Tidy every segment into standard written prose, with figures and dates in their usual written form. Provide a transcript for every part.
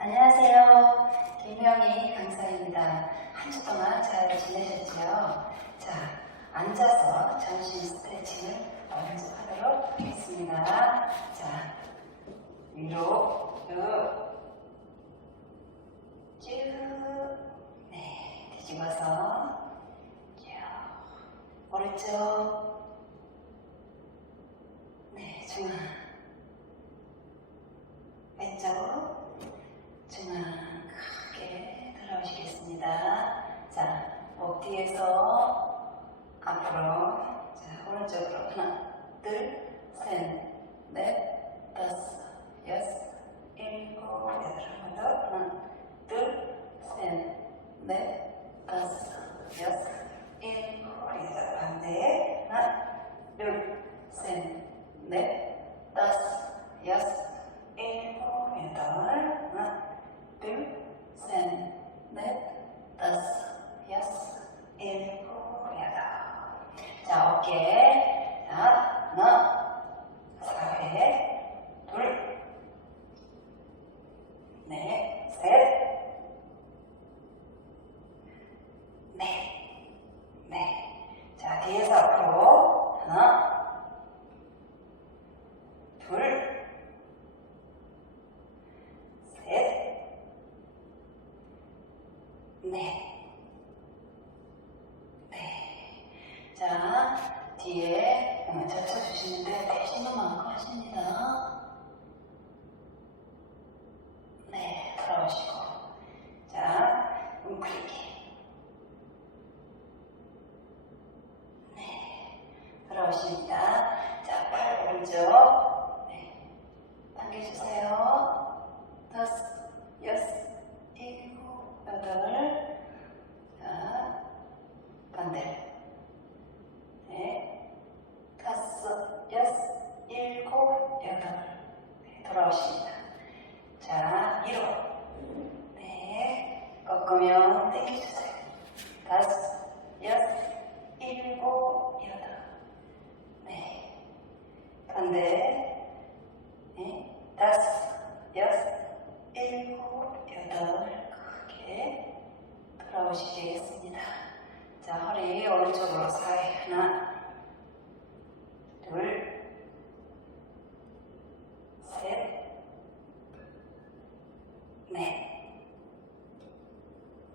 안녕하세요. 김명희 강사입니다. 한 주 동안 잘 지내셨죠? 자, 앉아서 전신 스트레칭을 연습하도록 하겠습니다. 자, 위로 쭉, 네, 뒤집어서 쭉, 오른쪽, 네, 중앙, 왼쪽, 중앙 크게 돌아오시겠습니다. 자, 목 뒤에서 앞으로, 자, 오른쪽으로 하나, 둘, 셋, 넷, 다섯, 여섯, 일곱, 여덟. 한 번 더. 하나, 둘, 셋, 넷, 다섯, 여섯, 일곱, 여덟. 반대. 하나, 둘, 셋, 넷, 다섯, 여섯, 일곱, 여덟. 하나, 둘, 셋, 넷, 다섯, 여섯, 일곱, 여덟. 자, 어깨. 자, 하나, 4회, 둘, 넷, 셋, 넷, 넷. 자, 뒤에서 앞으로. 하나, 둘, 셋, 넷, 네. 자, 뒤에 젖혀주시는데 되시는 만큼 하십니다. 네, 돌아오시고. 자, 웅크리기. 네, 돌아오십니다. 자, 팔 오른쪽. 네, 당겨주세요. 다섯, 여섯, 일곱, 여덟. 자, 반대. 네, 다섯, 여섯, 일곱, 여덟. 네, 돌아오십니다. 자, 위로. 네, 꺾으면 당겨주세요. 다섯, 여섯, 일곱, 여덟. 네, 반대. 네, 다섯, 여섯, 일곱, 여덟. 크게 돌아오시겠습니다. 자, 허리 오른쪽으로 사이. 하나, 둘, 셋, 넷.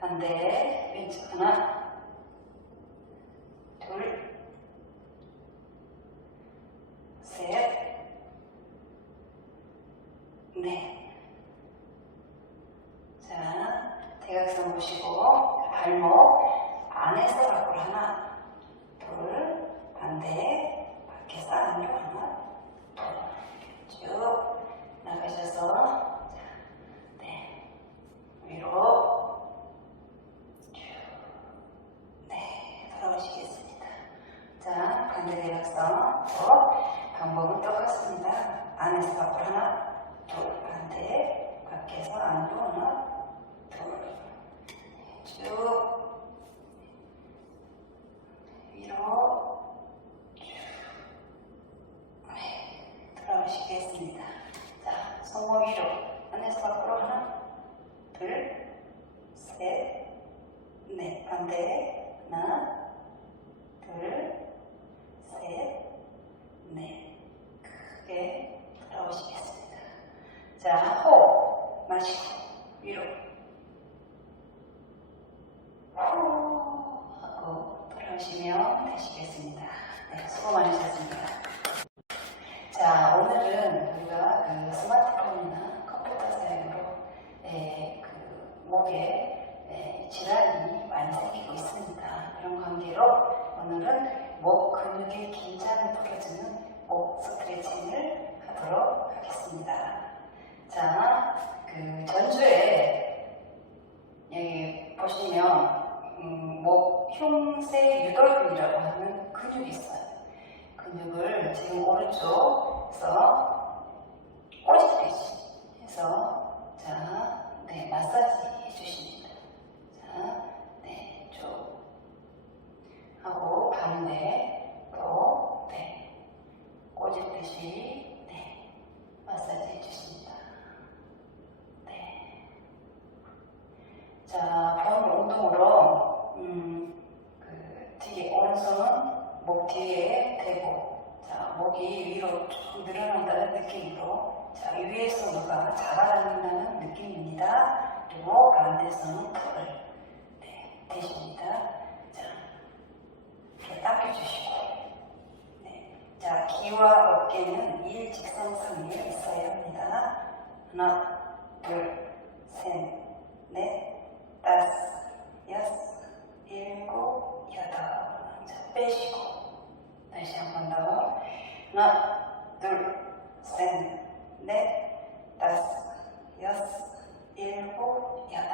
반대. 왼쪽. 하나, 둘, 셋, 넷. 자, 대각선 보시고 발목 안에서 밖으로. 하나, 둘, 반대, 밖에서 안으로. 하나, 둘. 쭉 나가셔서, 자, 네, 위로 쭉. 네, 돌아오시겠습니다. 자, 반대 대각선. 방법은 똑같습니다. 안에서 밖으로. 하나, 둘, 반대, 밖에서 안으로. 하나, 둘. 쭉 위로 쭉. 네, 돌아오시겠습니다. 자, 손목 위로. 안에서 밖으로. 하나, 둘, 셋, 넷. 반대. 하나, 둘, 셋, 넷. 크게 돌아오시겠습니다. 자, 호흡 마시고 위로 후 하고 돌아오시면 되시겠습니다. 네, 수고 많으셨습니다. 자, 오늘은 우리가 그 스마트폰이나 컴퓨터 사용으로 목에 질환이 많이 생기고 있습니다. 그런 관계로 오늘은 목 근육의 긴장을 풀어주는 목 스트레칭을 하도록 하겠습니다. 자, 그 전주에 여기 보시면 목 흉쇄 유돌근이라고 하는 근육이 있어요. 근육을 지금 오른쪽에서 꼬집듯이 해서, 자, 네, 마사지 해주십니다. 자, 네, 쭉 하고 반대 또, 네, 꼬집듯이, 네, 마사지 해주십니다. 네. 목이 위로 쭉 늘어난다는 느낌으로, 자, 위에서 누가 잡아당긴다는 느낌입니다. 그리고 반대손은 턱을 대십니다. 자, 이렇게 당겨주시고, 자, 귀와 어깨는 일직선상에 있어야 합니다. 하나, 둘, 셋, 넷, 다섯, 여섯, 일곱, 여덟. 자, 빼시고 다시 한 번 더. 하나, 둘, 셋, 넷, 다섯, 여섯, 일곱, 여덟.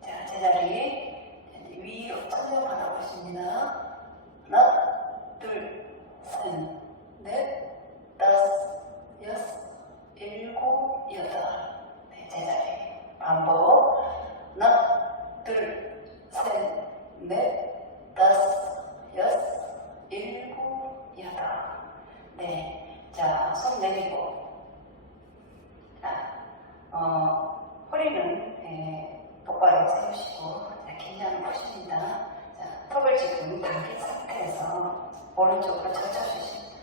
자, 제자리 위로 천정 받아보십니다. 하나, 둘, 셋, 넷, 다섯, 여섯, 일곱, 여덟. 네, 제자리 반복. 하나, 둘, 셋, 넷, 다섯, 여섯, 일곱, 여덟. 네, 자, 손 내리고, 허리는 똑바로 세우시고, 자, 긴장을 푸십니다. 자, 턱을 지금 당긴 상태에서 오른쪽으로 젖혀주십니다.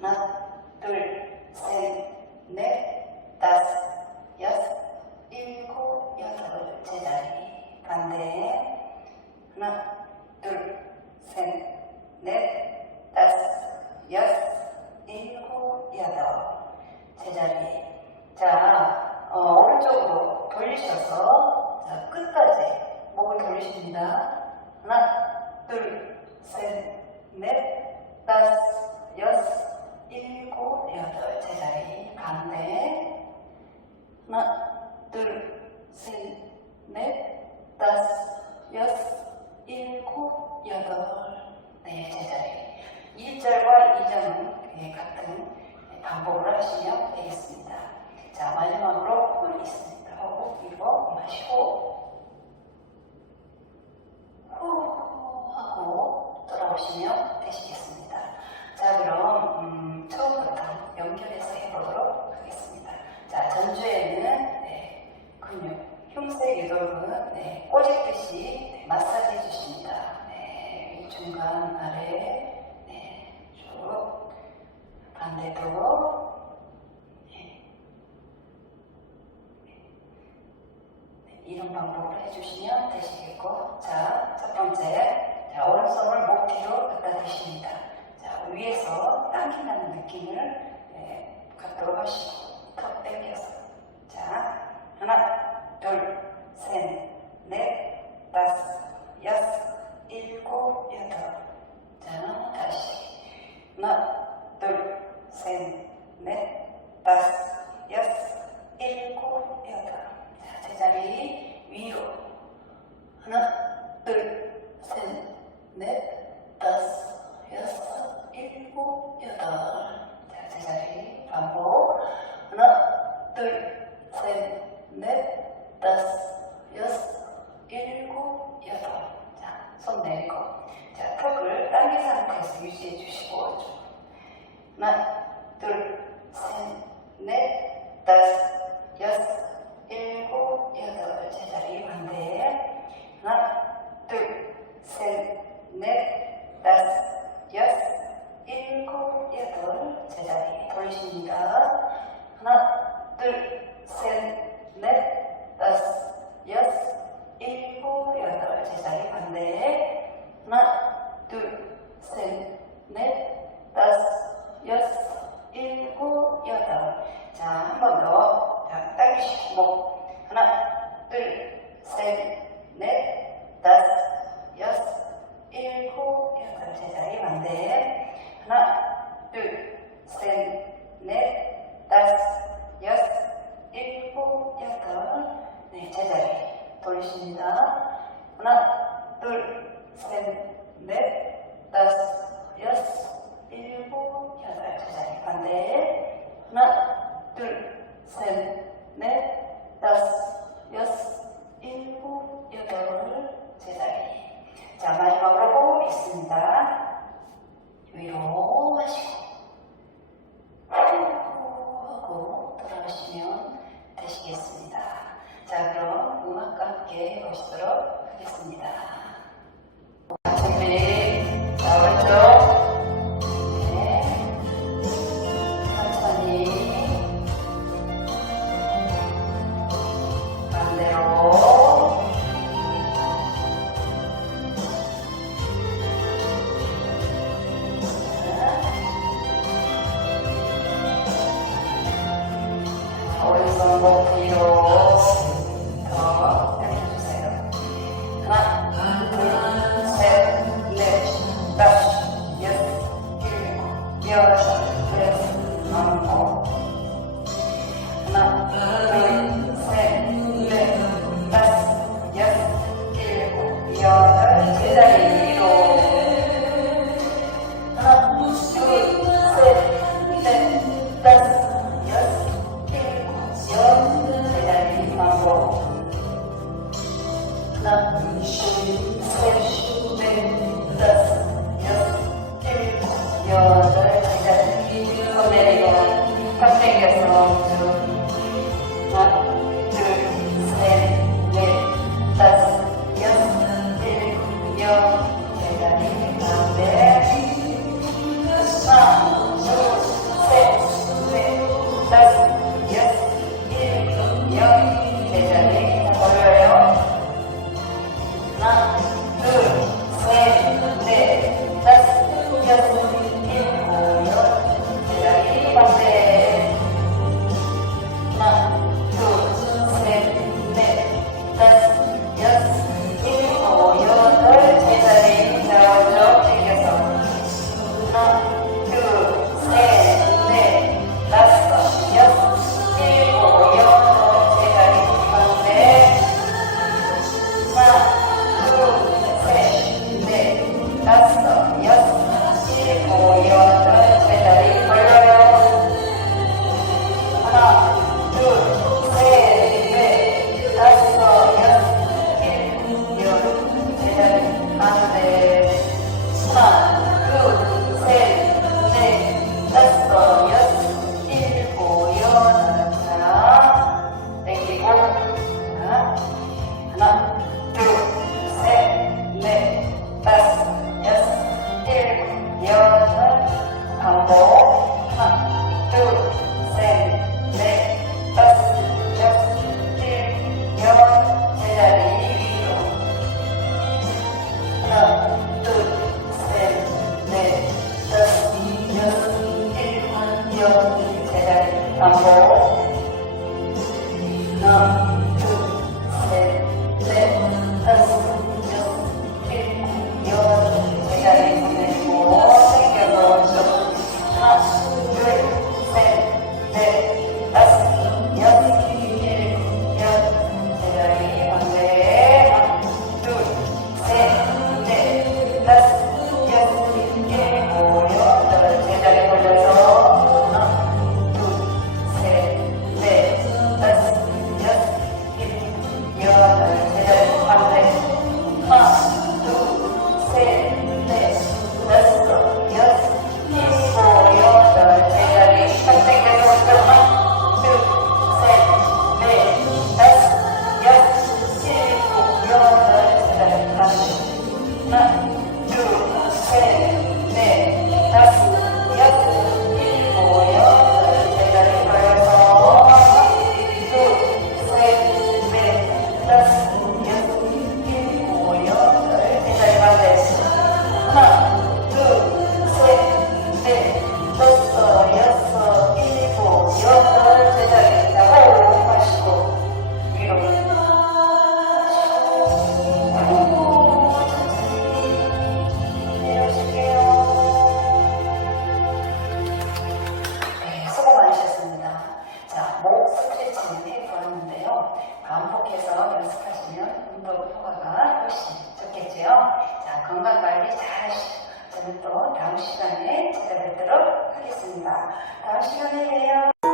하나, 둘, 셋, 넷, 다섯, 여섯, 일곱, 여덟. 제자리 반대. 하나, 둘, 셋, 넷, 다섯, 여섯, 일곱, 여덟. 제자리. 자, 오른쪽으로 돌리셔서, 자, 끝까지 목을 돌리십니다. 하나, 둘, 셋, 넷, 다섯, 여섯, 일곱, 여덟. 제자리 반대. 하나, 둘, 셋, 넷, 다섯, 여섯, 일곱, 여덟. 네, 제자리. 1절과 2절은 같은 반복을 하시면 되겠습니다. 자, 마지막으로 호흡이 있습니다. 호흡 위로 마시고, 후 하고 돌아오시면 되시겠습니다. 자, 그럼 처음부터 연결해서 해보도록 하겠습니다. 자, 전주에는 근육, 흉쇄 유돌근 꼬집듯이 마사지 해주십니다. 이 중간 아래, 쭉 반대도. 이런 방법으로 해주시면 되시겠고, 자, 첫 번째, 자, 오른손을 목 뒤로 갖다 대십니다. 자, 위에서 당긴다는 느낌을 갖도록 하시고, 턱 당겨서. 자, 하나, 둘, 셋, 넷, 다섯, 여섯, 일곱, 여덟. 자, 다시. 하나, 둘, 셋, 넷, 다섯, 여섯, 일곱, 여덟. 자, 제자리 위로. 하나, 둘, 셋, 넷, 다섯, 여섯, 일곱, 여덟. 자, 제자리 반복. 하나, 둘, 셋, 넷, 다섯, 여섯, 일곱, 여덟. 자, 손 내리고. 자, 턱을 당긴 상태에서 유지해 주시고. 하나, 둘, 셋, 넷, 다섯, 여섯, 일곱, 여덟. 제자리 반대. 하나, 둘, 셋, 넷, 다섯, 여섯, 일곱, 여덟. 제자리 돌리십니다. 하나, 둘, 셋, 넷, 다섯, 여섯, 일곱, 여덟. 제자리 반대. 하나, 둘, 셋, 넷, 다섯, 여섯, 일곱, 여덟. 자, 한 번 더. 자, 당기시고 목. 하나, 둘, 셋, 넷, 다섯, 여섯, 일곱, 여덟. 제자리 반대. 하나, 둘, 셋, 넷, 다섯, 여섯, 일곱, 여덟. 네, 제자리 돌리십니다. 하나, 둘, 셋, 넷, 다섯, 여섯, 일곱, 여덟. 제자리 반대. 하나, 둘, 셋, 넷, 다섯, 여섯, 일곱, 여덟. 제자리. 자, 마지막으로 호흡 있습니다. 위로 마시고, 후 하고 돌아오시면 되시겠습니다. 자, 그럼 음악과 함께 보시도록 하겠습니다. 준비. 자, 오른쪽. 네. 목 뒤로 더 당겨주세요. 하나, 둘, 셋, 넷, 다섯, 여섯, 일곱, 여덟, 여섯, 아홉. 하나, 둘, 셋, 넷, 다섯, 여섯, 일곱, 여덟. 제자리 위로. 하나, 둘, 셋, 넷, 다섯, 여섯, 일곱, 여덟. 제자리 반복. 하나, 둘, 셋, 넷, 다섯, 여섯, 일곱, 여덟. 제자리 더 내리고 팍 당겨서 쭉. 하나, 둘, 셋, 넷, 다섯, 여섯, 일곱, 여덟. 제자리 가운데. 하나, 둘, 셋, 넷, 다섯, 여섯, 일곱, 여덟. 제자리 다 벌려요. 하나, 둘, 셋, 넷, 다섯, 여섯, 일곱, 여덟. 제자리 반대. 하나, 둘, 셋, 넷, 다섯, 여섯, 일곱, 여덟. 제자리 좌우로 당겨서. 하나, 둘, 셋, 넷, 다섯, 여섯, 일곱, 여덟. 제자리 반대. 하나, 둘, 셋, 넷, 다섯, 여섯, 일곱, 여덟. 제자리 벌려요. 하나, 둘, 셋, 넷, 다섯, 여섯, 일곱, 여덟. 제자리 반대. 하나, 둘, 셋, 넷, 다섯, 여섯, 일곱, 여덟. 자, 당기고. 자, 하나, 둘, 셋, 넷, 다섯, 여섯, 일곱, 여덟. 반복. 하나, 둘, 셋, 넷, 다섯, 여섯, 일곱, 여덟. 제자리 위로. 하나, 둘, 셋, 넷, 다섯, 여섯, 일곱, 여덟. 제자리 반복. 하나, 둘, 셋, 넷, 다섯, 여섯, 일곱, 여덟. 제자리 보내고 당겨서 쭉. 하나, 둘, 셋, 넷, 다섯, 여섯, 일곱, 여덟. 제자리 반대. 하나, 둘, 셋, 넷, 다섯, 여섯, 일곱, 여덟. 제자리 돌려서. 하나, 둘, 셋, 넷, 다섯, 여섯, 일곱, 여덟. 제자리 반대. 하나, 둘, 셋, 넷, 다섯, 여섯, 일곱, 여덟. 제자리 딱 당겨서 하나, 둘, 셋, 넷, 다섯, 여섯, 일곱, 여덟. 제자리 반대. 하나, 둘, 셋, 넷, 다섯, 여섯, 일곱, 여덟. 제자리 돌려서. 하나, 둘, 셋, 넷, 다섯, 여섯, 일곱, 여덟. 제자리 반대. 하나, 둘, 셋, 넷, 다섯, 여섯, 일곱, 여덟. 제자리 하고 마시고 위로. 내려오실게요. 네, 수고 많으셨습니다. 자, 목 스트레칭 해보았는데요. 반복해서 연습하시면 운동 효과가 훨씬 좋겠죠. 자, 건강관리 잘 하시고 저는 또 다음 시간에 찾아뵙도록 하겠습니다. 다음 시간에 봬요.